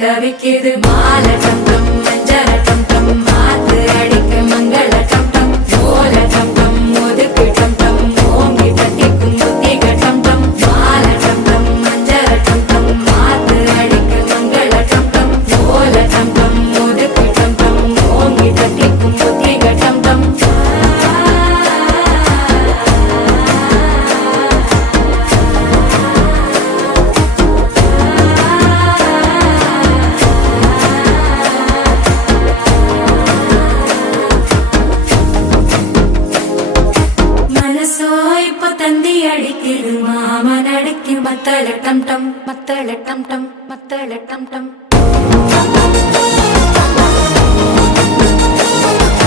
தவிக்குது மால டம் டம் மஞ்சள டம் டம் மாத்து அடிக்க மங்கள டம் டம் ஓல டம் டம் ஒதுக்கு டம் டம் ஓங்கி தட்டிக்கும் புத்திக டம் டம் மால டம் டம் மஞ்சள டம் டம் மாத்து அடிக்க மங்கள டம் டம் ஓல டம் டம் ஒதுக்கு டம் டம் ஓங்கி தட்டிக்கும் புத்திக டம் டம் தந்தி அடிக்குது மாமன் அடிக்கு மத்தள டம் டம் மத்தள டம் டம் மத்தள டம் டம்